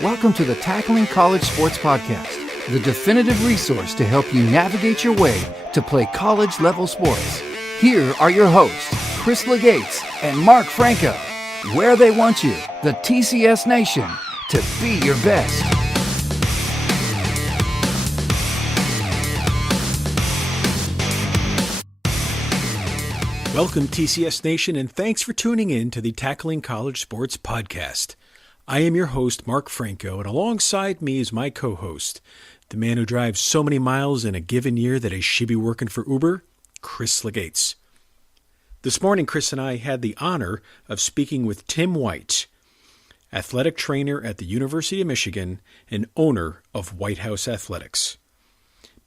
Welcome to the Tackling College Sports Podcast, the definitive resource to help you navigate your way to play college-level sports. Here are your hosts, Chris Legates and Mark Franco, where they want you, the TCS Nation, to be your best. Welcome, TCS Nation, and thanks for tuning in to the Tackling College Sports Podcast. I am your host, Mark Franco, and alongside me is my co-host, the man who drives so many miles in a given year that he should be working for Uber, Chris Legates. This morning, Chris and I had the honor of speaking with Tim White, athletic trainer at the University of Michigan and owner of Whitehouse Athletics.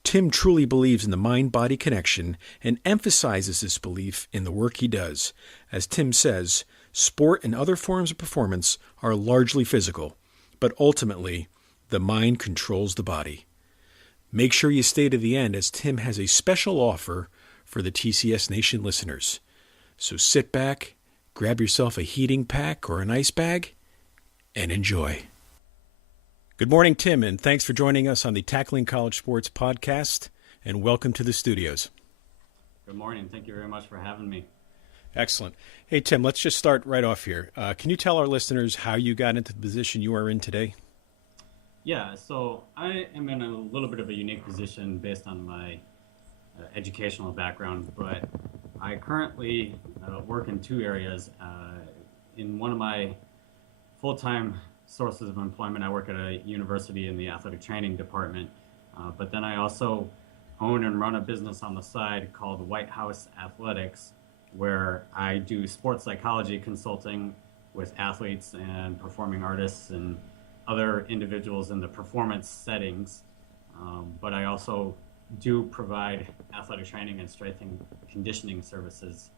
Tim truly believes in the mind-body connection and emphasizes this belief in the work he does. As Tim says, sport and other forms of performance are largely physical, but ultimately, the mind controls the body. Make sure you stay to the end as Tim has a special offer for the TCS Nation listeners. So sit back, grab yourself a heating pack or an ice bag, and enjoy. Good morning, Tim, and thanks for joining us on the Tackling College Sports Podcast, and welcome to the studios. Good morning. Thank you very much for having me. Excellent. Hey, Tim, let's just start right off here. Can you tell our listeners how you got into the position you are in today? Yeah, so I am in a little bit of a unique position based on my educational background, but I currently work in two areas. In one of my full-time sources of employment, I work at a university in the athletic training department, but then I also own and run a business on the side called Whitehouse Athletics, where I do sports psychology consulting with athletes and performing artists and other individuals in the performance settings. But I also do provide athletic training and strength and conditioning services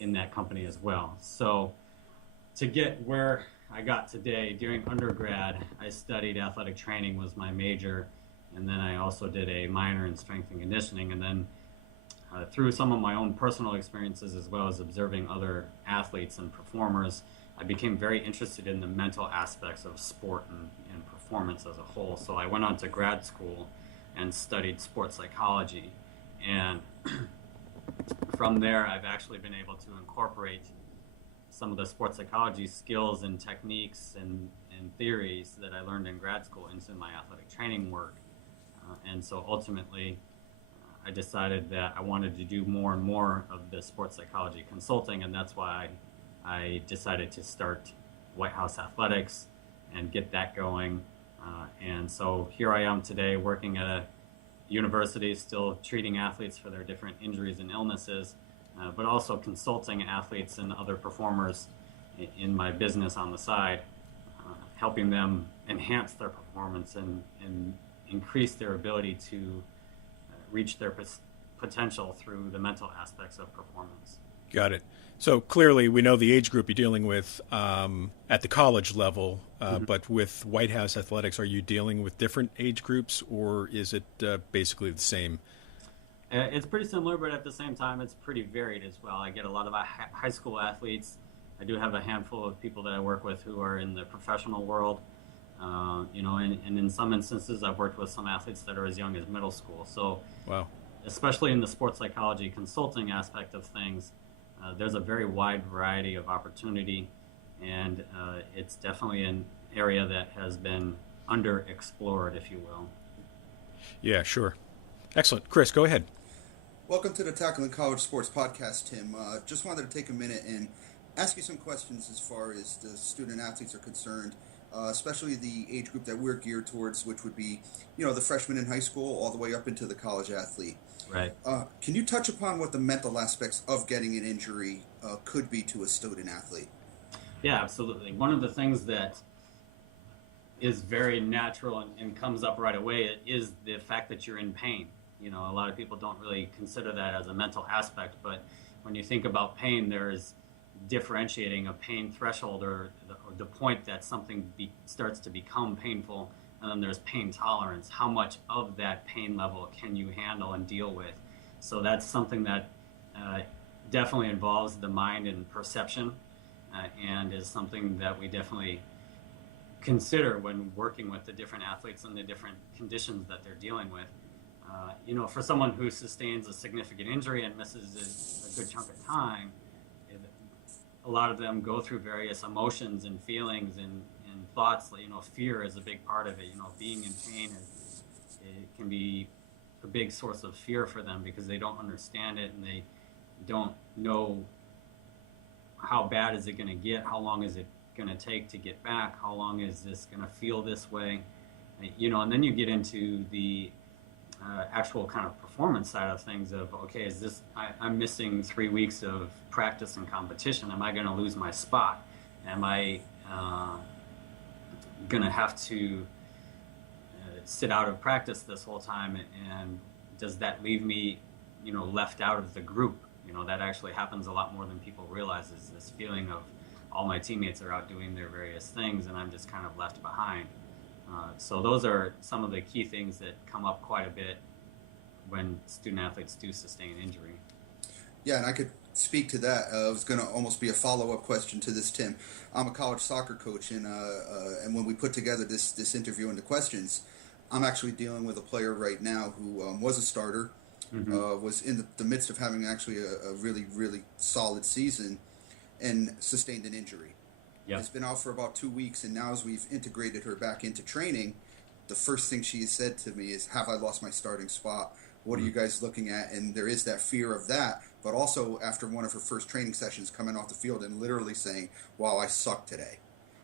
in that company as well. So to get where I got today, during undergrad, I studied athletic training was my major, and then I also did a minor in strength and conditioning. And then through some of my own personal experiences, as well as observing other athletes and performers, I became very interested in the mental aspects of sport and performance as a whole. So I went on to grad school and studied sports psychology. And from there, I've actually been able to incorporate some of the sports psychology skills and techniques and theories that I learned in grad school into my athletic training work. And so ultimately, I decided that I wanted to do more and more of the sports psychology consulting, and that's why I decided to start Whitehouse Athletics and get that going. And so here I am today working at a university, still treating athletes for their different injuries and illnesses, but also consulting athletes and other performers in my business on the side, helping them enhance their performance and increase their ability to reach their potential through the mental aspects of performance. Got it. So clearly we know the age group you're dealing with at the college level, but with Whitehouse Athletics, are you dealing with different age groups, or is it basically the same? It's pretty similar, but at the same time, it's pretty varied as well. I get a lot of high school athletes. I do have a handful of people that I work with who are in the professional world, and in some instances, I've worked with some athletes that are as young as middle school. So, wow. Especially in the sports psychology consulting aspect of things, there's a very wide variety of opportunity, and it's definitely an area that has been underexplored, if you will. Yeah, sure. Excellent. Chris, go ahead. Welcome to the Tackling College Sports Podcast, Tim. Just wanted to take a minute and ask you some questions as far as the student athletes are concerned, especially the age group that we're geared towards, which would be, the freshman in high school all the way up into the college athlete. Right. Can you touch upon what the mental aspects of getting an injury could be to a student athlete? Yeah, absolutely. One of the things that is very natural and comes up right away is the fact that you're in pain. A lot of people don't really consider that as a mental aspect, but when you think about pain, there is differentiating a pain threshold or the point that something starts to become painful, and then there's pain tolerance. How much of that pain level can you handle and deal with? So that's something that definitely involves the mind and perception, and is something that we definitely consider when working with the different athletes and the different conditions that they're dealing with. For someone who sustains a significant injury and misses a good chunk of time, a lot of them go through various emotions and feelings and thoughts. Fear is a big part of it. Being in pain it can be a big source of fear for them because they don't understand it and they don't know how bad is it going to get, how long is it going to take to get back, how long is this going to feel this way, and then you get into the actual kind of performance side of things of, okay, I'm missing 3 weeks of practice and competition. Am I going to lose my spot? Am I going to have to sit out of practice this whole time? And does that leave me, left out of the group? That actually happens a lot more than people realize, is this feeling of all my teammates are out doing their various things and I'm just kind of left behind. So those are some of the key things that come up quite a bit when student athletes do sustain injury. Yeah, and I could speak to that. It was going to almost be a follow-up question to this, Tim. I'm a college soccer coach, and when we put together this interview and the questions, I'm actually dealing with a player right now who was a starter, was in the midst of having actually a really, really solid season, and sustained an injury. Yep. It's been out for about 2 weeks, and now as we've integrated her back into training, the first thing she has said to me is, have I lost my starting spot? What are you guys looking at? And there is that fear of that, but also after one of her first training sessions coming off the field and literally saying, wow, I suck today.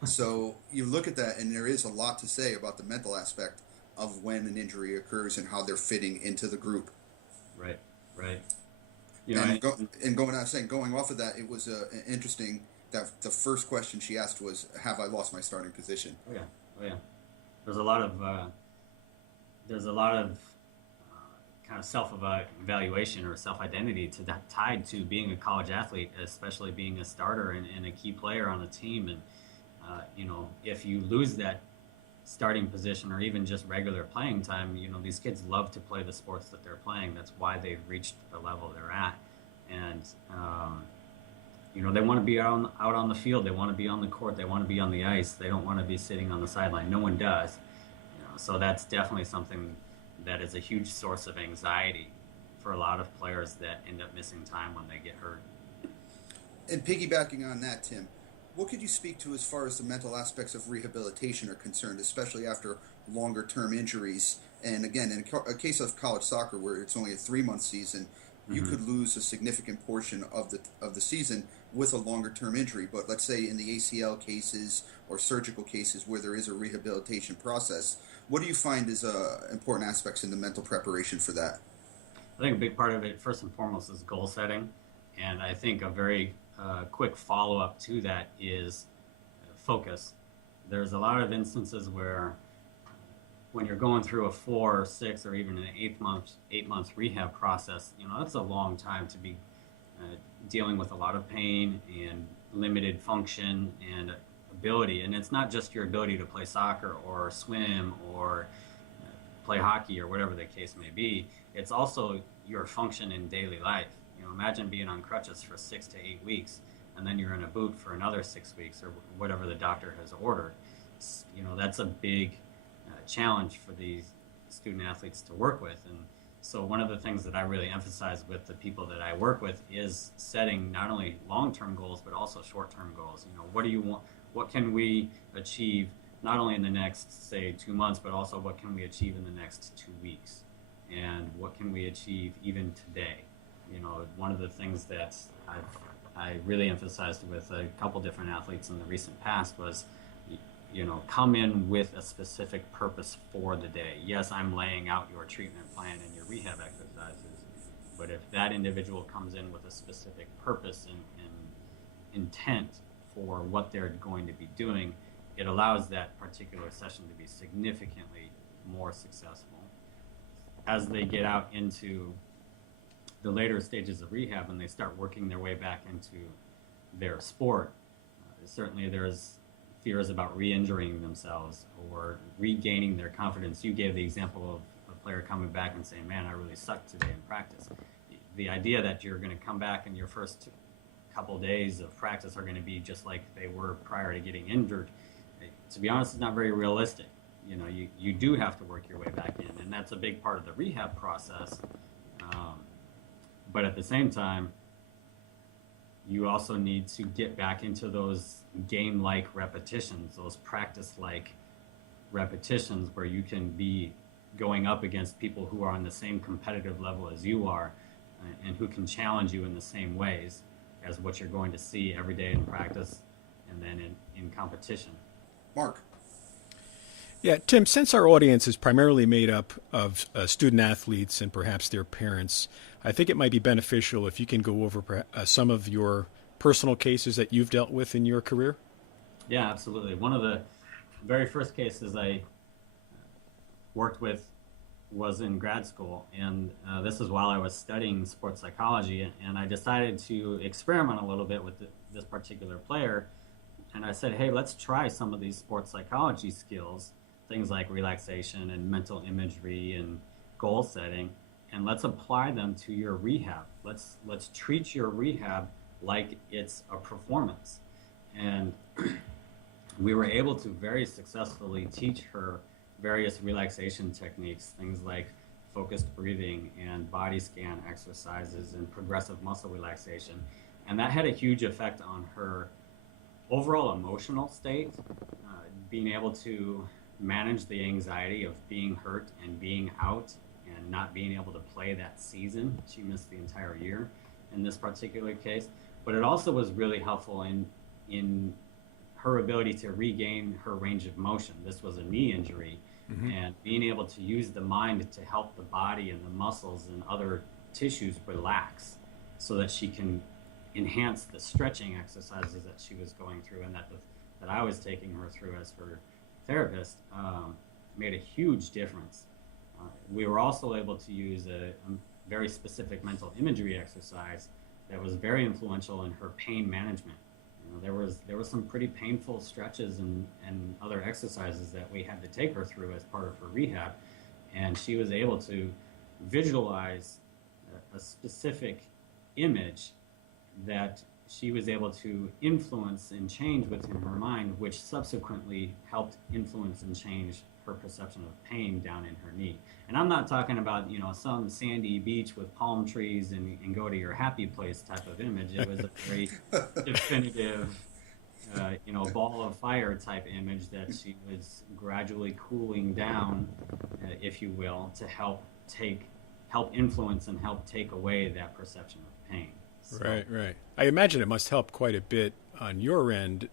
So you look at that, and there is a lot to say about the mental aspect of when an injury occurs and how they're fitting into the group. Right. Going off of that, it was interesting that the first question she asked was, have I lost my starting position? Oh yeah. There's a lot of kind of self-evaluation or self-identity tied to being a college athlete, especially being a starter and a key player on a team. And if you lose that starting position or even just regular playing time, these kids love to play the sports that they're playing. That's why they've reached the level they're at. And they want to be out on the field. They want to be on the court. They want to be on the ice. They don't want to be sitting on the sideline. No one does. So that's definitely something that is a huge source of anxiety for a lot of players that end up missing time when they get hurt. And piggybacking on that, Tim, what could you speak to as far as the mental aspects of rehabilitation are concerned, especially after longer-term injuries? And again, in a case of college soccer where it's only a 3-month season, you could lose a significant portion of the season with a longer-term injury. But let's say in the ACL cases or surgical cases where there is a rehabilitation process, what do you find is important aspects in the mental preparation for that? I think a big part of it, first and foremost, is goal setting. And I think a very quick follow-up to that is focus. There's a lot of instances where when you're going through a 4 or 6 or even an 8-month rehab process, that's a long time to be dealing with a lot of pain and limited function and ability. And it's not just your ability to play soccer or swim or play hockey or whatever the case may be. It's also your function in daily life. Imagine being on crutches for 6 to 8 weeks, and then you're in a boot for another 6 weeks or whatever the doctor has ordered. That's a big challenge for these student athletes to work with. And so one of the things that I really emphasize with the people that I work with is setting not only long-term goals, but also short-term goals. What do you want? What can we achieve not only in the next, say, 2 months, but also what can we achieve in the next 2 weeks? And what can we achieve even today? One of the things that I really emphasized with a couple different athletes in the recent past was, come in with a specific purpose for the day. Yes, I'm laying out your treatment plan and your rehab exercises, but if that individual comes in with a specific purpose and intent for what they're going to be doing, it allows that particular session to be significantly more successful. As they get out into the later stages of rehab and they start working their way back into their sport, certainly there's fears about re-injuring themselves or regaining their confidence. You gave the example of a player coming back and saying, man, I really sucked today in practice. The idea that you're going to come back and your first couple days of practice are going to be just like they were prior to getting injured, to be honest, it's not very realistic. You do have to work your way back in, and that's a big part of the rehab process. But at the same time, you also need to get back into those game-like repetitions, those practice-like repetitions where you can be going up against people who are on the same competitive level as you are, and who can challenge you in the same ways as what you're going to see every day in practice and then in competition. Mark. Yeah, Tim, since our audience is primarily made up of student athletes and perhaps their parents, I think it might be beneficial if you can go over some of your personal cases that you've dealt with in your career. Yeah, absolutely. One of the very first cases I worked with was in grad school, and this is while I was studying sports psychology, and I decided to experiment a little bit with this particular player, and I said, hey, let's try some of these sports psychology skills, things like relaxation and mental imagery and goal setting, and let's apply them to your rehab. Let's treat your rehab like it's a performance. And we were able to very successfully teach her various relaxation techniques, things like focused breathing and body scan exercises and progressive muscle relaxation. And that had a huge effect on her overall emotional state, being able to manage the anxiety of being hurt and being out and not being able to play that season. She missed the entire year in this particular case. But it also was really helpful in her ability to regain her range of motion. This was a knee injury, and being able to use the mind to help the body and the muscles and other tissues relax so that she can enhance the stretching exercises that she was going through and that I was taking her through as her therapist, made a huge difference. We were also able to use a very specific mental imagery exercise that was very influential in her pain management. There was some pretty painful stretches and other exercises that we had to take her through as part of her rehab, and she was able to visualize a specific image that she was able to influence and change within her mind, which subsequently helped influence and change her perception of pain down in her knee. And I'm not talking about, some sandy beach with palm trees and go to your happy place type of image. It was a very definitive, ball of fire type image that she was gradually cooling down, if you will, to help influence and help take away that perception of pain. So, Right. I imagine it must help quite a bit on your end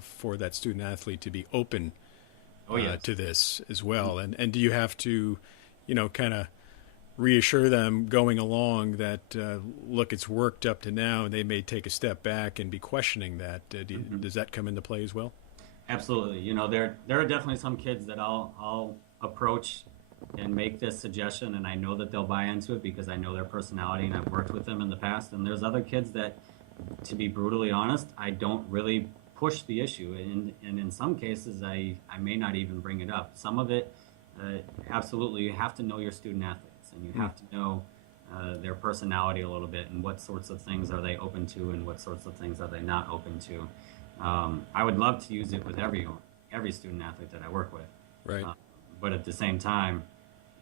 for that student athlete to be open to this as well. And do you have to, kind of reassure them going along that, look, it's worked up to now, and they may take a step back and be questioning that? Does that come into play as well? Absolutely. There are definitely some kids that I'll approach and make this suggestion, and I know that they'll buy into it because I know their personality and I've worked with them in the past. And there's other kids that, to be brutally honest, I don't really push the issue, and in some cases I may not even bring it up. Some of it, absolutely, you have to know your student athletes, and you have to know their personality a little bit, and what sorts of things are they open to and what sorts of things are they not open to. I would love to use it with every student athlete that I work with. Right. But at the same time,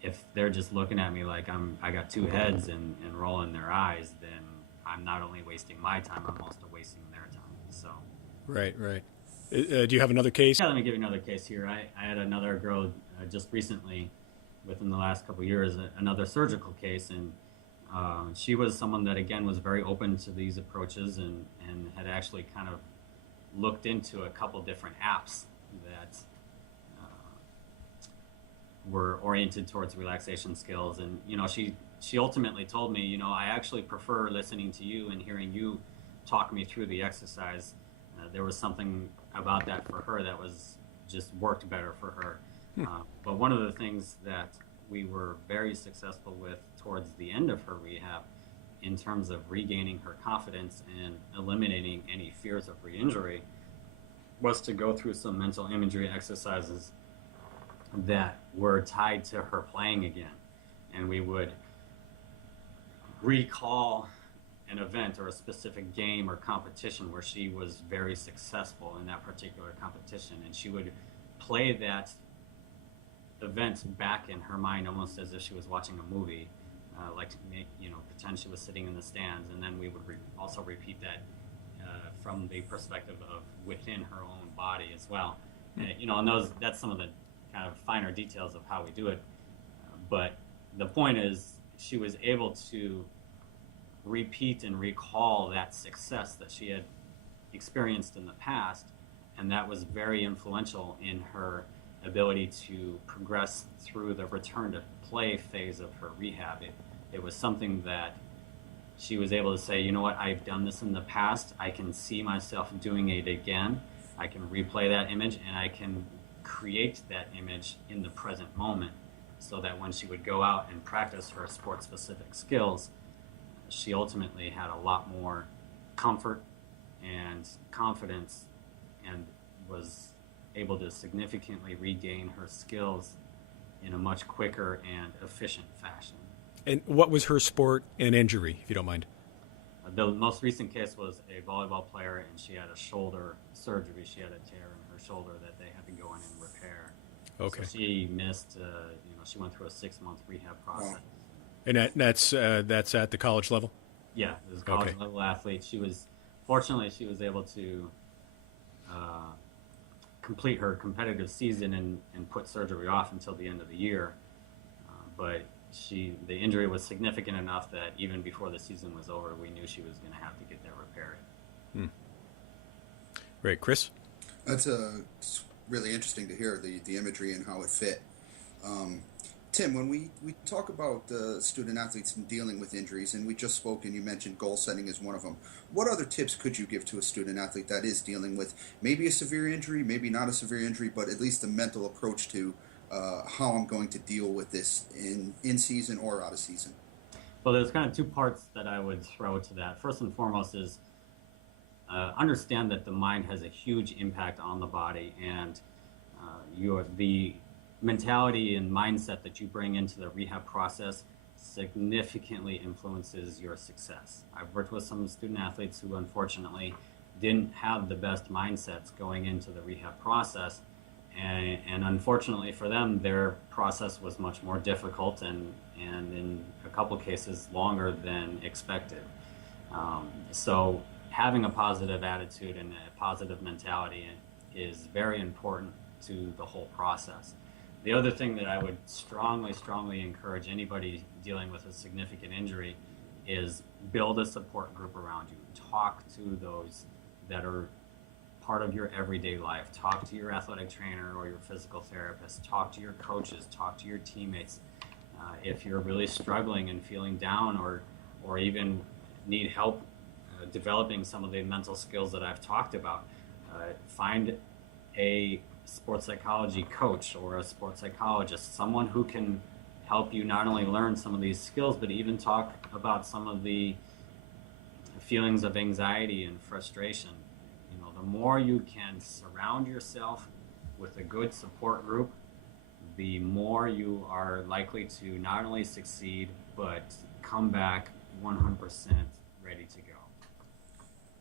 if they're just looking at me like I got two heads and rolling their eyes, then I'm not only wasting my time, I'm also wasting their time. So. Right. Do you have another case? Yeah, let me give you another case here. I had another girl just recently, within the last couple of years, another surgical case, and she was someone that, again, was very open to these approaches and had actually kind of looked into a couple different apps that were oriented towards relaxation skills. And, she ultimately told me, I actually prefer listening to you and hearing you talk me through the exercise. There was something about that for her that was just worked better for her. But one of the things that we were very successful with towards the end of her rehab, in terms of regaining her confidence and eliminating any fears of re-injury, was to go through some mental imagery exercises that were tied to her playing again. And we would recall an event or a specific game or competition where she was very successful in that particular competition, and she would replay that event back in her mind almost as if she was watching a movie, like, pretend she was sitting in the stands, and then we would also repeat that from the perspective of within her own body as well. And that's some of the kind of finer details of how we do it. But the point is, she was able to repeat and recall that success that she had experienced in the past, and that was very influential in her ability to progress through the return to play phase of her rehab. It was something that she was able to say, you know what, I've done this in the past, I can see myself doing it again, I can replay that image, and I can create that image in the present moment, so that when she would go out and practice her sport-specific skills, she ultimately had a lot more comfort and confidence and was able to significantly regain her skills in a much quicker and efficient fashion. And what was her sport and injury, if you don't mind? The most recent case was a volleyball player, and she had a shoulder surgery. She had a tear in her shoulder that they had to go in and repair. Okay. So she missed, she went through a 6-month rehab process. Wow. And that's at the college level? Yeah, it was a college level athlete. Fortunately, she was able to complete her competitive season and put surgery off until the end of the year. But the injury was significant enough that even before the season was over, we knew she was going to have to get that repaired. Great. Chris? That's it's really interesting to hear the imagery and how it fit. Tim, when we talk about student athletes dealing with injuries, and we just spoke and you mentioned goal setting is one of them, what other tips could you give to a student athlete that is dealing with maybe a severe injury, maybe not a severe injury, but at least a mental approach to how I'm going to deal with this in season or out of season? Well, there's kind of two parts that I would throw to that. First and foremost is understand that the mind has a huge impact on the body, and the mentality and mindset that you bring into the rehab process significantly influences your success. I've worked with some student athletes who unfortunately didn't have the best mindsets going into the rehab process, and unfortunately for them, their process was much more difficult and in a couple cases longer than expected. So having a positive attitude and a positive mentality is very important to the whole process. The other thing that I would strongly encourage anybody dealing with a significant injury is build a support group around you. Talk to those that are part of your everyday life. Talk to your athletic trainer or your physical therapist. Talk to your coaches. Talk to your teammates. If you're really struggling and feeling down or even need help developing some of the mental skills that I've talked about, find a sports psychology coach or a sports psychologist, someone who can help you not only learn some of these skills, but even talk about some of the feelings of anxiety and frustration. The more you can surround yourself with a good support group, the more you are likely to not only succeed, but come back 100% ready to go.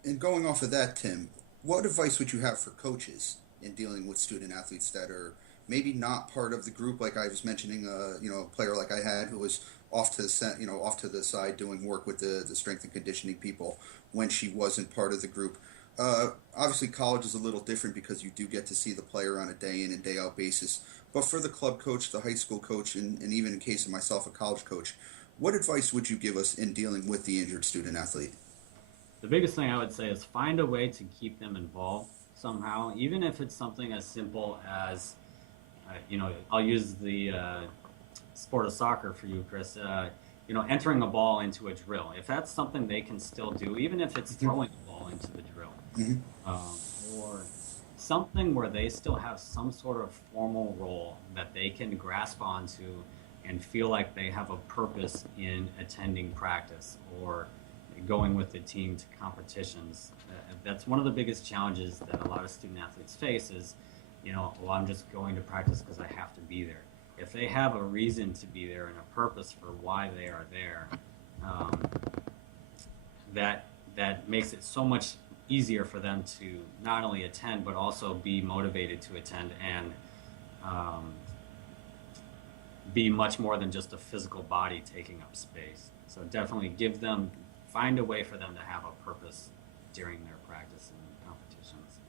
And going off of that, Tim, what advice would you have for coaches in dealing with student athletes that are maybe not part of the group? Like I was mentioning, a player like I had who was off to the side doing work with the strength and conditioning people when she wasn't part of the group. Obviously, college is a little different because you do get to see the player on a day in and day out basis. But for the club coach, the high school coach, and even in case of myself, a college coach, what advice would you give us in dealing with the injured student athlete? The biggest thing I would say is find a way to keep them involved somehow, even if it's something as simple as, I'll use the sport of soccer for you, Chris, entering a ball into a drill. If that's something they can still do, even if it's throwing a ball into the drill, or something where they still have some sort of formal role that they can grasp onto and feel like they have a purpose in attending practice or going with the team to competitions. That's one of the biggest challenges that a lot of student athletes face is, I'm just going to practice because I have to be there. If they have a reason to be there and a purpose for why they are there, that makes it so much easier for them to not only attend but also be motivated to attend and be much more than just a physical body taking up space. So definitely find a way for them to have a purpose during their practice and competitions.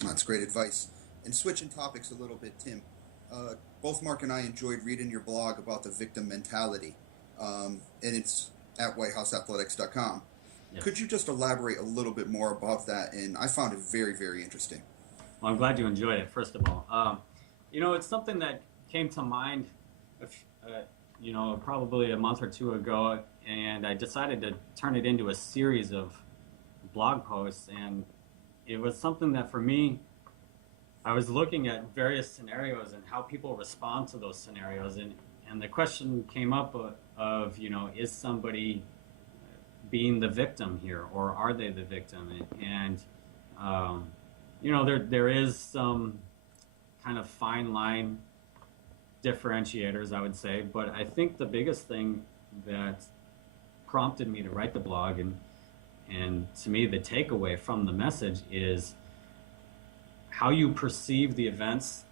That's great advice. And switching topics a little bit, Tim, both Mark and I enjoyed reading your blog about the victim mentality, and it's at whitehouseathletics.com. Yes. Could you just elaborate a little bit more about that? And I found it very, very interesting. Well, I'm glad you enjoyed it, first of all. It's something that came to mind, probably a month or two ago, and I decided to turn it into a series of blog posts. And it was something that, for me, I was looking at various scenarios and how people respond to those scenarios. And the question came up of, is somebody being the victim here, or are they the victim? And there is some kind of fine line differentiators, I would say, but I think the biggest thing that prompted me to write the blog, and to me the takeaway from the message, is how you perceive the events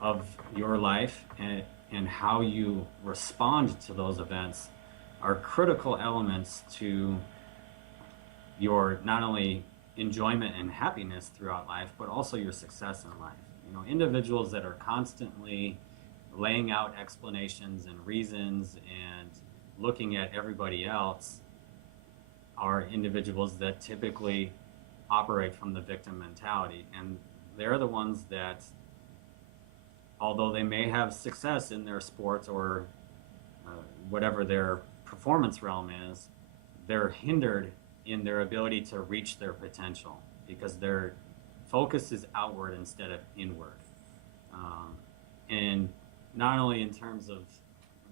of your life and how you respond to those events are critical elements to your not only enjoyment and happiness throughout life, but also your success in life. Individuals that are constantly laying out explanations and reasons and looking at everybody else are individuals that typically operate from the victim mentality. And they're the ones that, although they may have success in their sports or whatever their performance realm is, they're hindered in their ability to reach their potential because their focus is outward instead of inward. And not only in terms of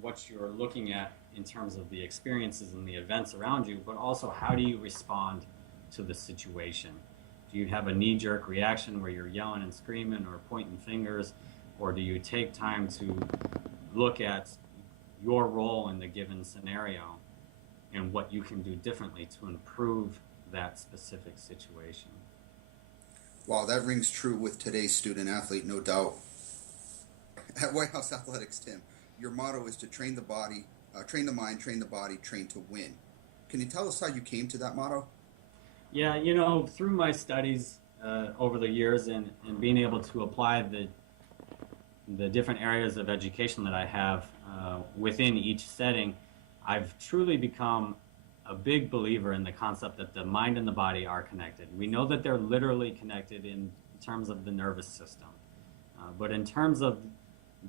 what you're looking at in terms of the experiences and the events around you, but also how do you respond to the situation? Do you have a knee-jerk reaction where you're yelling and screaming or pointing fingers, or do you take time to look at your role in the given scenario and what you can do differently to improve that specific situation? Wow, that rings true with today's student athlete, no doubt. At Whitehouse Athletics, Tim, your motto is to train the body, train the mind, train the body, train to win. Can you tell us how you came to that motto? Yeah, through my studies over the years and being able to apply the different areas of education that I have within each setting, I've truly become a big believer in the concept that the mind and the body are connected. We know that they're literally connected in terms of the nervous system. But in terms of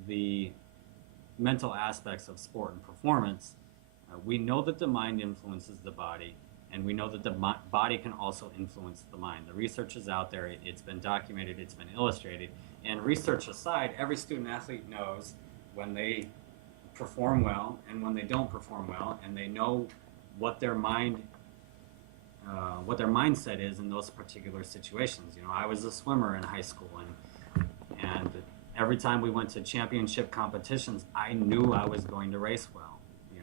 the mental aspects of sport and performance, we know that the mind influences the body, and we know that the body can also influence the mind. The research is out there, it's been documented, it's been illustrated, and research aside, every student athlete knows when they perform well and when they don't perform well, and they know what their mindset is in those particular situations. I was a swimmer in high school, and every time we went to championship competitions, I knew I was going to race well.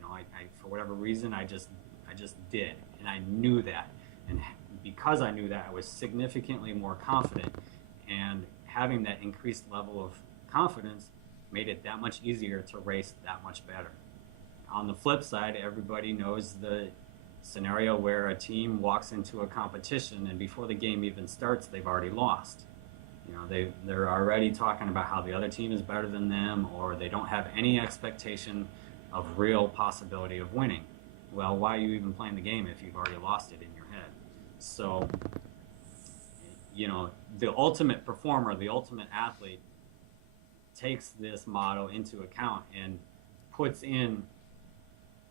I for whatever reason, I just did, and I knew that. And because I knew that, I was significantly more confident, and having that increased level of confidence made it that much easier to race that much better. On the flip side, everybody knows the scenario where a team walks into a competition and before the game even starts, they've already lost. They're already talking about how the other team is better than them, or they don't have any expectation of real possibility of winning. Well, why are you even playing the game if you've already lost it in your head? So, the ultimate performer, the ultimate athlete, takes this motto into account and puts in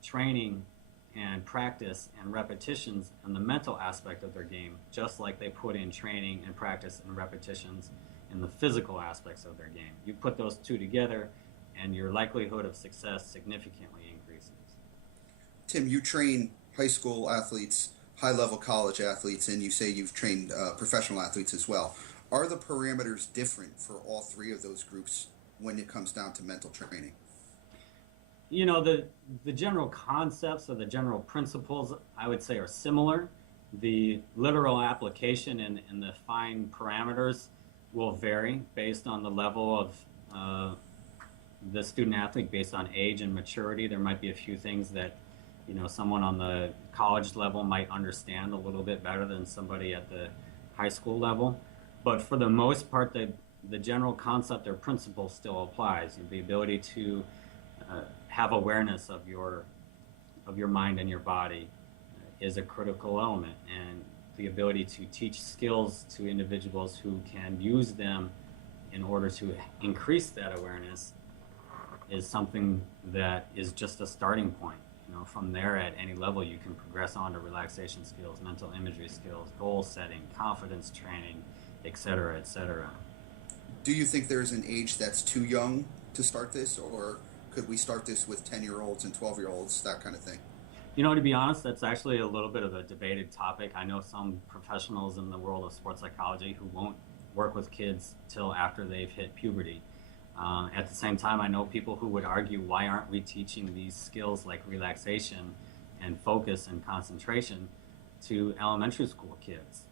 training and practice and repetitions on the mental aspect of their game, just like they put in training and practice and repetitions in the physical aspects of their game. You put those two together, and your likelihood of success significantly increases. Tim, you train high school athletes, high-level college athletes, and you say you've trained professional athletes as well. Are the parameters different for all three of those groups when it comes down to mental training? The general concepts or the general principles, I would say, are similar. The literal application and the fine parameters will vary based on the level of the student athlete based on age and maturity. There might be a few things that, someone on the college level might understand a little bit better than somebody at the high school level. But for the most part, the general concept or principle still applies. The ability to have awareness of your mind and your body is a critical element, and the ability to teach skills to individuals who can use them in order to increase that awareness is something that is just a starting point. From there, at any level, you can progress on to relaxation skills, mental imagery skills, goal setting, confidence training, et cetera, et cetera. Do you think there's an age that's too young to start this, or could we start this with 10-year-olds and 12-year-olds, that kind of thing? To be honest, that's actually a little bit of a debated topic. I know some professionals in the world of sports psychology who won't work with kids till after they've hit puberty. At the same time, I know people who would argue, why aren't we teaching these skills like relaxation and focus and concentration to elementary school kids?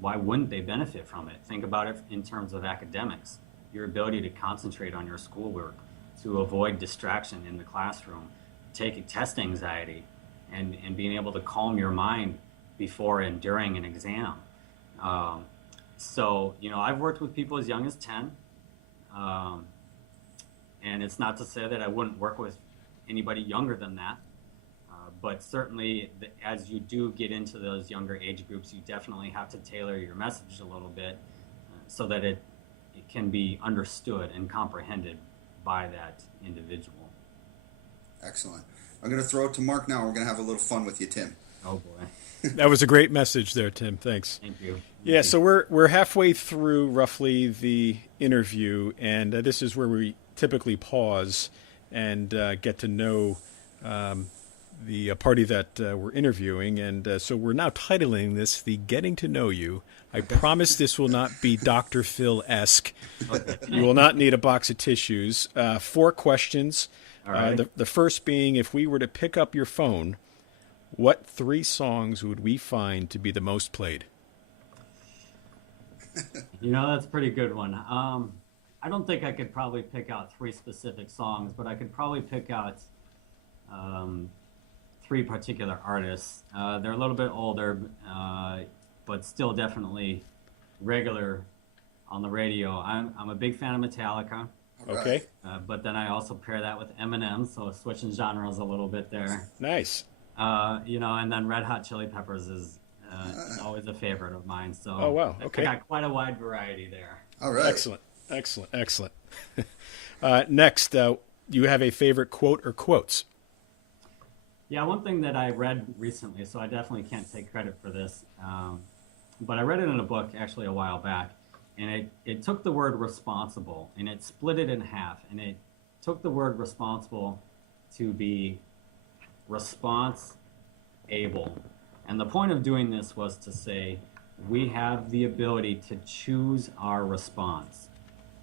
Why wouldn't they benefit from it? Think about it in terms of academics. Your ability to concentrate on your schoolwork, to avoid distraction in the classroom, take test anxiety, and being able to calm your mind before and during an exam. So, I've worked with people as young as 10. And it's not to say that I wouldn't work with anybody younger than that. But certainly, as you do get into those younger age groups, you definitely have to tailor your message a little bit so that it can be understood and comprehended by that individual. Excellent. I'm going to throw it to Mark now. We're going to have a little fun with you, Tim. Oh, boy. That was a great message there, Tim. Thanks. Thank you. Yeah, so we're halfway through roughly the interview, and this is where we typically pause and get to know the party that we're interviewing. And so we're now titling this The Getting to Know You. I promise this will not be Dr. Phil-esque. Okay. You will not need a box of tissues. 4 questions. All right. The first being, if we were to pick up your phone, what 3 songs would we find to be the most played? That's a pretty good one. I don't think I could probably pick out 3 specific songs, but I could probably pick out 3 particular artists. They're a little bit older, but still definitely regular on the radio. I'm a big fan of Metallica. Okay. But then I also pair that with Eminem, so switching genres a little bit there. Nice. And then Red Hot Chili Peppers is always a favorite of mine. So Oh, wow. Okay. I got quite a wide variety there. All right. Excellent. Next, you have a favorite quote or quotes? Yeah, one thing that I read recently, so I definitely can't take credit for this, but I read it in a book actually a while back, and it took the word responsible and it split it in half, and it took the word responsible to be response able. And the point of doing this was to say we have the ability to choose our response.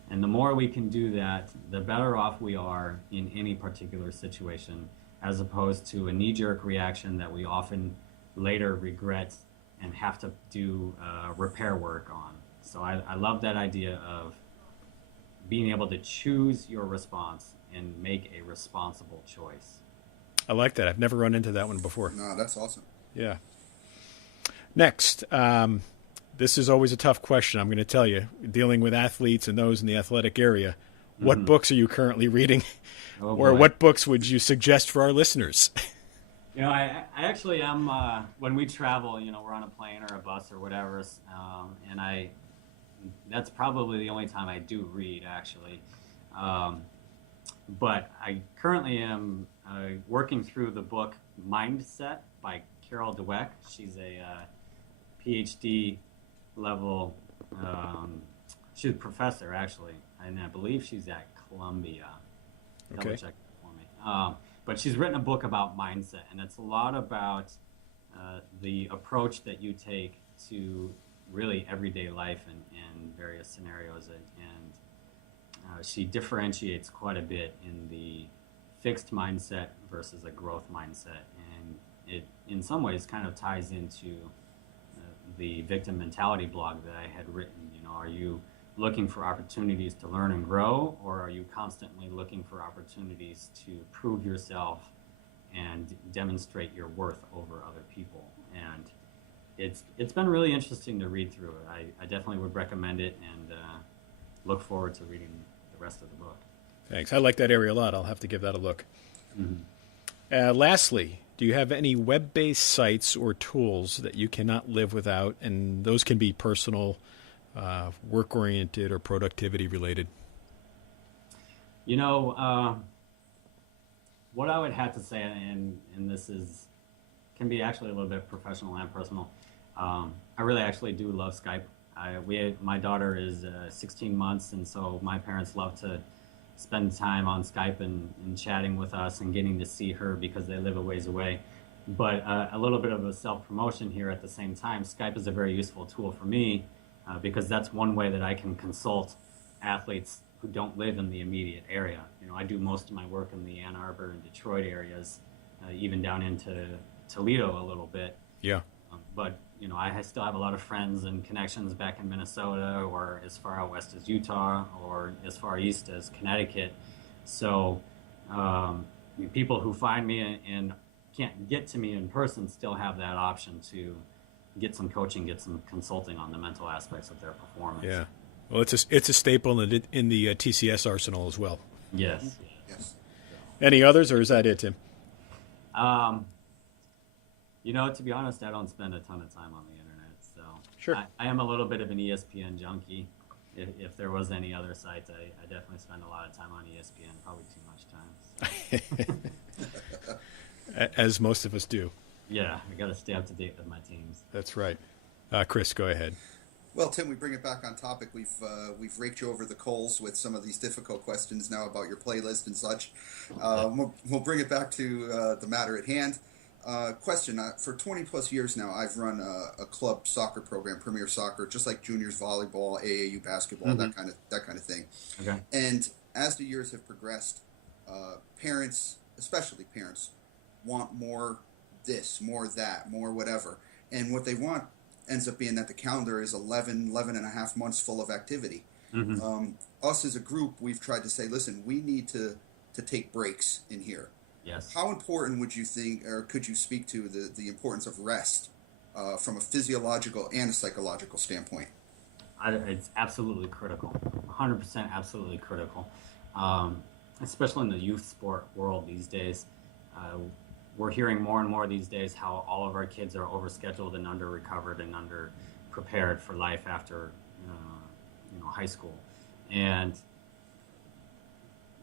And the more we can do that, the better off we are in any particular situation, as opposed to a knee-jerk reaction that we often later regret and have to do repair work on. So I love that idea of being able to choose your response and make a responsible choice. I like that. I've never run into that one before. No, that's awesome. Yeah. Next, this is always a tough question, I'm going to tell you. Dealing with athletes and those in the athletic area, what books are you currently reading? Oh, or boy. what books would you suggest for our listeners? I actually am, when we travel, we're on a plane or a bus or whatever, and that's probably the only time I do read, actually. But I currently am working through the book Mindset by Carol Dweck. She's a PhD level, she's a professor, actually, and I believe she's at Columbia. Double Okay. check that for me. But she's written a book about mindset, and it's a lot about the approach that you take to really everyday life and various scenarios. And she differentiates quite a bit in the fixed mindset versus a growth mindset. And it, in some ways, kind of ties into the victim mentality blog that I had written. Are you looking for opportunities to learn and grow, or are you constantly looking for opportunities to prove yourself and demonstrate your worth over other people? And it's been really interesting to read through it. I definitely would recommend it, and look forward to reading the rest of the book. Thanks. I like that area a lot. I'll have to give that a look. Mm-hmm. Lastly, do you have any web-based sites or tools that you cannot live without? And those can be personal, work-oriented, or productivity-related. You know, what I would have to say, and this can be actually a little bit professional and personal. I really actually do love Skype. My daughter is 16 months, and so my parents love to spend time on Skype and chatting with us and getting to see her because they live a ways away. But a little bit of a self-promotion here at the same time. Skype is a very useful tool for me because that's one way that I can consult athletes who don't live in the immediate area. You know, I do most of my work in the Ann Arbor and Detroit areas, even down into Toledo a little bit. Yeah. But you know, I still have a lot of friends and connections back in Minnesota, or as far out west as Utah, or as far east as Connecticut. So people who find me and can't get to me in person still have that option to get some coaching, get some consulting on the mental aspects of their performance. Yeah. Well, it's a staple in the TCS arsenal as well. Yes. Yes. Any others, or is that it, Tim? You know, to be honest, I don't spend a ton of time on the internet, so Sure. I am a little bit of an ESPN junkie. If there was any other sites, I definitely spend a lot of time on ESPN, probably too much time. So. As most of us do. Yeah, I got to stay up to date with my teams. That's right. Chris, go ahead. Well, Tim, we bring it back on topic. We've raked you over the coals with some of these difficult questions now about your playlist and such. We'll bring it back to the matter at hand. Question, for 20 plus years now, I've run a club soccer program, Premier Soccer, just like juniors volleyball, AAU basketball, that kind of thing. Okay. And as the years have progressed, parents, especially parents, want more this, more that, more whatever. And what they want ends up being that the calendar is 11 and a half months full of activity. Mm-hmm. Us as a group, we've tried to say, listen, we need to take breaks in here. Yes. How important would you think, or could you speak to the importance of rest from a physiological and a psychological standpoint? It's absolutely critical, 100% absolutely critical, especially in the youth sport world these days. We're hearing more and more these days how all of our kids are overscheduled and under-recovered and under-prepared for life after high school. And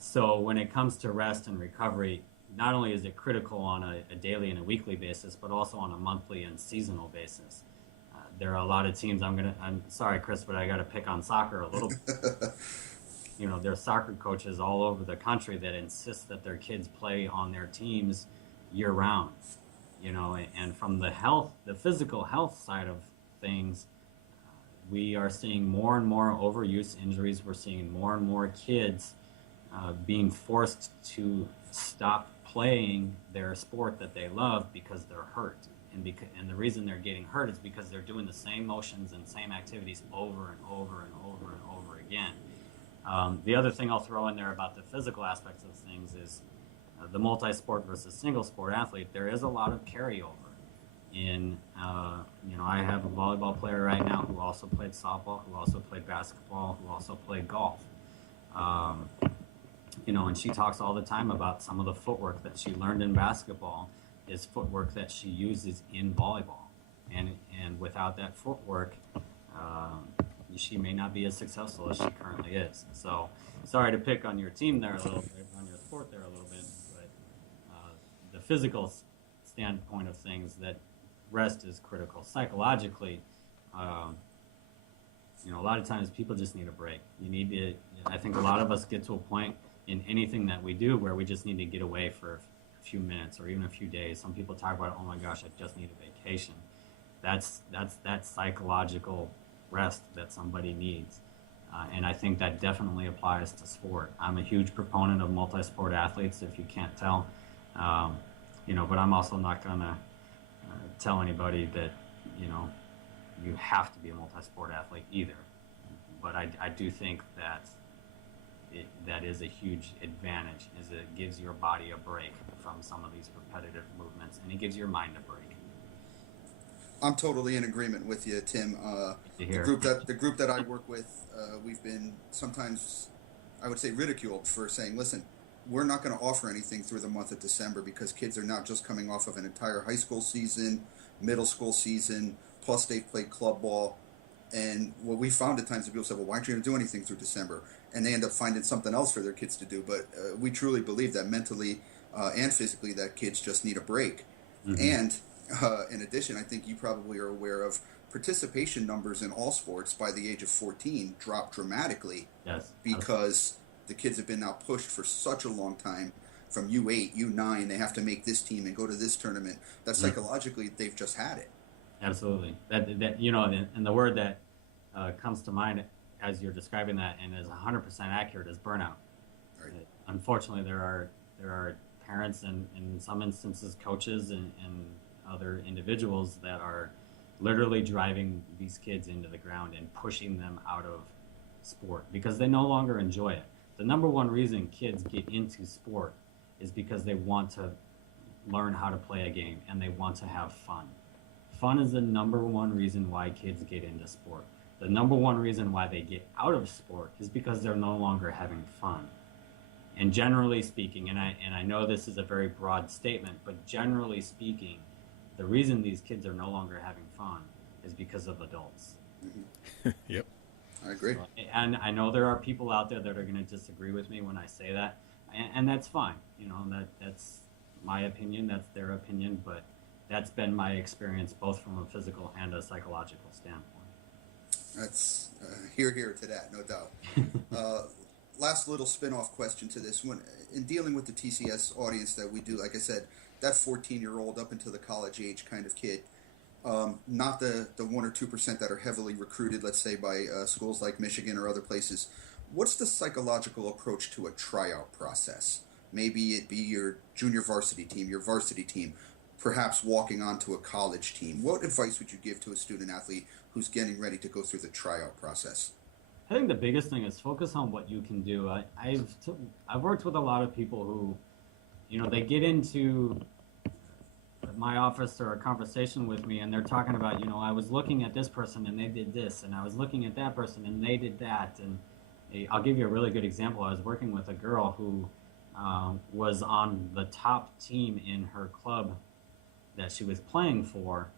so when it comes to rest and recovery, not only is it critical on a daily and a weekly basis, but also on a monthly and seasonal basis. There are a lot of teams, I'm sorry, Chris, but I got to pick on soccer a little bit. You know, there are soccer coaches all over the country that insist that their kids play on their teams year round, you know, and from the physical health side of things, we are seeing more and more overuse injuries. We're seeing more and more kids being forced to stop playing their sport that they love because they're hurt. And the reason they're getting hurt is because they're doing the same motions and same activities over and over and over and over again. The other thing I'll throw in there about the physical aspects of things is the multi-sport versus single-sport athlete. There is a lot of carryover. I have a volleyball player right now who also played softball, who also played basketball, who also played golf. And she talks all the time about some of the footwork that she learned in basketball is footwork that she uses in volleyball. And without that footwork, she may not be as successful as she currently is. So sorry to pick on your team there a little bit, on your sport there a little bit, but the physical standpoint of things, that rest is critical. Psychologically, a lot of times people just need a break. I think a lot of us get to a point in anything that we do where we just need to get away for a few minutes or even a few days. Some people talk about, oh my gosh, I just need a vacation. That's that psychological rest that somebody needs. And I think that definitely applies to sport. I'm a huge proponent of multi-sport athletes, if you can't tell. But I'm also not going to tell anybody that, you have to be a multi-sport athlete either. But I do think that that is a huge advantage, is it gives your body a break from some of these repetitive movements, and it gives your mind a break. I'm totally in agreement with you, Tim. The group that I work with, we've been sometimes, I would say, ridiculed for saying, "Listen, we're not going to offer anything through the month of December because kids are not just coming off of an entire high school season, middle school season, plus they've played club ball." And what we found at times is people say, "Well, why aren't you going to do anything through December?" And they end up finding something else for their kids to do. But we truly believe that mentally and physically, that kids just need a break. Mm-hmm. And in addition, I think you probably are aware of participation numbers in all sports by the age of 14 drop dramatically. Yes. Because the kids have been now pushed for such a long time from U8, U9. They have to make this team and go to this tournament. That psychologically, they've just had it. Absolutely. That you know, and the word that comes to mind as you're describing that and is 100% accurate is burnout. Right. Unfortunately, there are parents and in some instances coaches and other individuals that are literally driving these kids into the ground and pushing them out of sport because they no longer enjoy it. The number one reason kids get into sport is because they want to learn how to play a game and they want to have fun. Fun is the number one reason why kids get into sport. The number one reason why they get out of sport is because they're no longer having fun. And generally speaking, and I know this is a very broad statement, but generally speaking, the reason these kids are no longer having fun is because of adults. Mm-hmm. Yep. I agree. So, and I know there are people out there that are going to disagree with me when I say that, and that's fine. You know, that's my opinion, that's their opinion, but that's been my experience both from a physical and a psychological standpoint. That's hear to that, no doubt. Last little spin-off question to this one. In dealing with the TCS audience that we do, like I said, that 14-year-old up into the college age kind of kid, not the 1 or 2% that are heavily recruited, let's say, by schools like Michigan or other places. What's the psychological approach to a tryout process? Maybe it be your junior varsity team, your varsity team, perhaps walking onto a college team. What advice would you give to a student athlete who's getting ready to go through the tryout process? I think the biggest thing is focus on what you can do. I've worked with a lot of people who, you know, they get into my office or a conversation with me and they're talking about, you know, I was looking at this person and they did this, and I was looking at that person and they did that. And I'll give you a really good example. I was working with a girl who was on the top team in her club that she was playing for,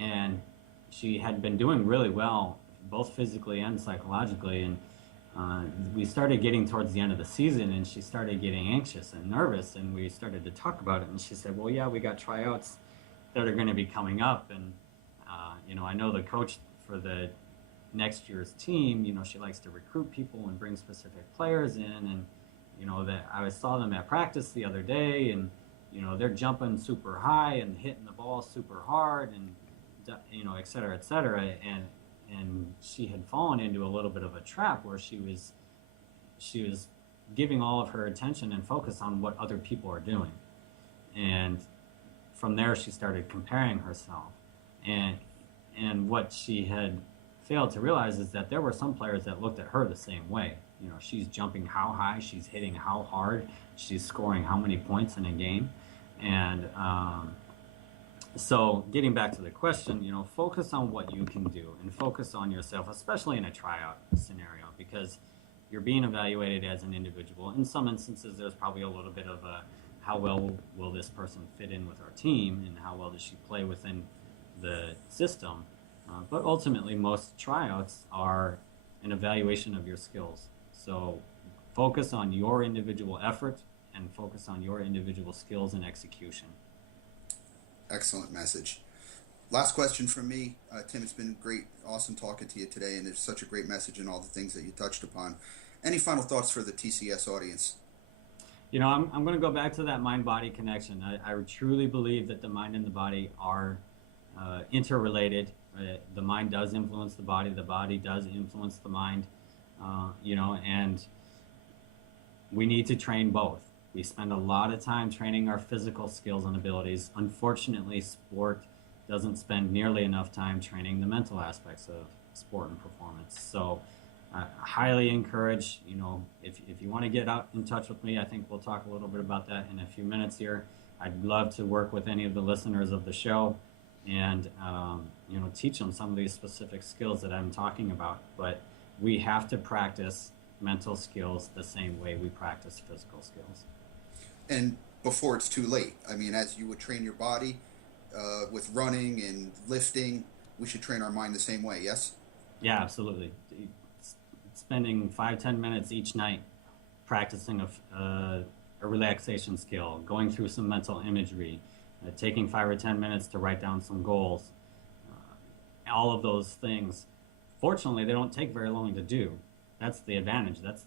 and she had been doing really well both physically and psychologically, and we started getting towards the end of the season and she started getting anxious and nervous, and we started to talk about it, and she said, well, yeah, we got tryouts that are going to be coming up, and you know, I know the coach for the next year's team, you know, she likes to recruit people and bring specific players in, and you know, that I saw them at practice the other day, and you know, they're jumping super high and hitting the ball super hard, and you know, et cetera, and she had fallen into a little bit of a trap where she was giving all of her attention and focus on what other people are doing, and from there she started comparing herself, and what she had failed to realize is that there were some players that looked at her the same way. You know, she's jumping how high, she's hitting how hard, she's scoring how many points in a game, and so getting back to the question, you know, focus on what you can do and focus on yourself, especially in a tryout scenario, because you're being evaluated as an individual. In some instances, there's probably a little bit of a, how well will this person fit in with our team and how well does she play within the system. But ultimately, most tryouts are an evaluation of your skills. So focus on your individual effort and focus on your individual skills and execution. Excellent message. Last question from me. Tim, it's been great, awesome talking to you today, and there's such a great message in all the things that you touched upon. Any final thoughts for the TCS audience? You know, I'm going to go back to that mind-body connection. I truly believe that the mind and the body are interrelated. The mind does influence the body does influence the mind, you know, and we need to train both. We spend a lot of time training our physical skills and abilities. Unfortunately, sport doesn't spend nearly enough time training the mental aspects of sport and performance. So I highly encourage, if you want to get out in touch with me, I think we'll talk a little bit about that in a few minutes here. I'd love to work with any of the listeners of the show and, teach them some of these specific skills that I'm talking about. But we have to practice mental skills the same way we practice physical skills. And before it's too late. I mean, as you would train your body with running and lifting, we should train our mind the same way, yes? Yeah, absolutely. Spending 5-10 minutes each night practicing a relaxation skill, going through some mental imagery, taking 5 or 10 minutes to write down some goals. All of those things, fortunately, they don't take very long to do. That's the advantage. That's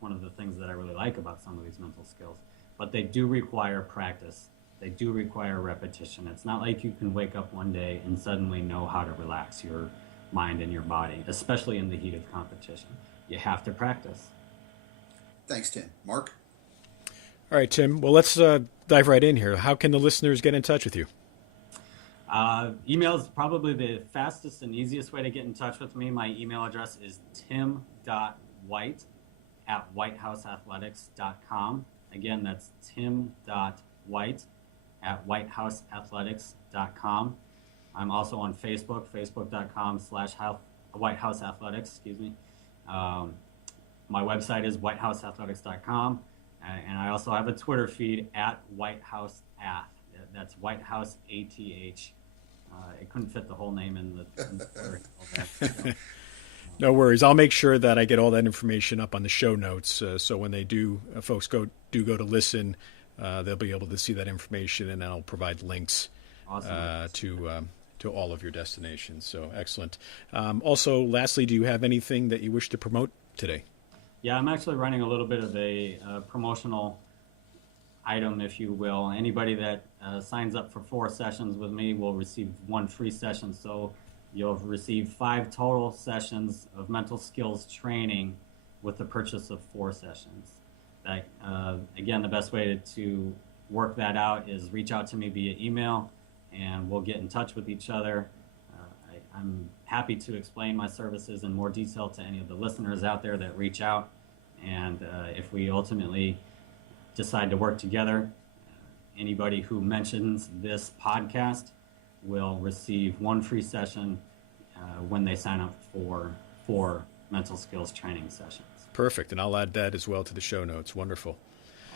one of the things that I really like about some of these mental skills. But they do require practice. They do require repetition. It's not like you can wake up one day and suddenly know how to relax your mind and your body, especially in the heat of competition. You have to practice. Thanks, Tim. Mark? All right, Tim. Well, let's dive right in here. How can the listeners get in touch with you? Email is probably the fastest and easiest way to get in touch with me. My email address is tim.white@whitehouseathletics.com. Again, that's tim.white@whitehouseathletics.com. I'm also on Facebook, facebook.com/whitehouseathletics, my website is whitehouseathletics.com. And I also have a Twitter feed @WhitehouseAth. That's WhitehouseATH. It couldn't fit the whole name in the Twitter. No worries. I'll make sure that I get all that information up on the show notes. So when they folks go to listen, they'll be able to see that information, and I'll provide links to all of your destinations. So excellent. Also, lastly, do you have anything that you wish to promote today? Yeah, I'm actually running a little bit of a promotional item, if you will. Anybody that signs up for 4 sessions with me will receive 1 free session. So you'll receive 5 total sessions of mental skills training with the purchase of 4 sessions. Again, the best way to work that out is reach out to me via email, and we'll get in touch with each other. I'm happy to explain my services in more detail to any of the listeners out there that reach out. And if we ultimately decide to work together, anybody who mentions this podcast will receive 1 free session when they sign up for 4 mental skills training sessions. Perfect. And I'll add that as well to the show notes. Wonderful.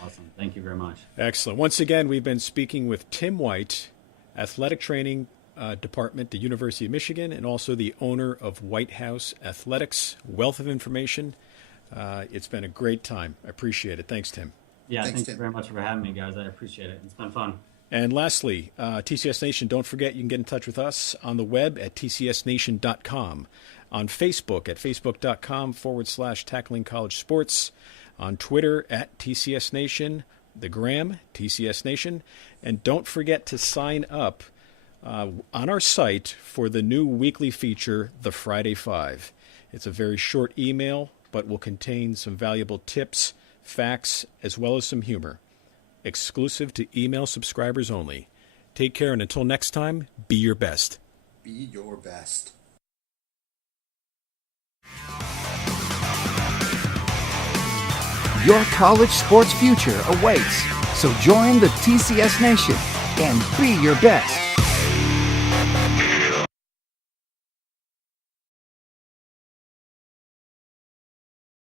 Awesome. Thank you very much. Excellent. Once again, we've been speaking with Tim White, Athletic Training Department at University of Michigan, and also the owner of Whitehouse Athletics. Wealth of information. It's been a great time. I appreciate it. Thanks, Tim. Yeah, Thanks, thank Tim. you very much for having me, guys. I appreciate it. It's been fun. And lastly, TCS Nation, don't forget you can get in touch with us on the web at tcsnation.com, on Facebook at facebook.com/tackling college sports, on Twitter at TCS Nation, the gram, TCS Nation, and don't forget to sign up on our site for the new weekly feature, The Friday Five. It's a very short email, but will contain some valuable tips, facts, as well as some humor. Exclusive to email subscribers only. Take care, and until next time, be your best. Be your best. Your college sports future awaits. So join the TCS Nation and be your best.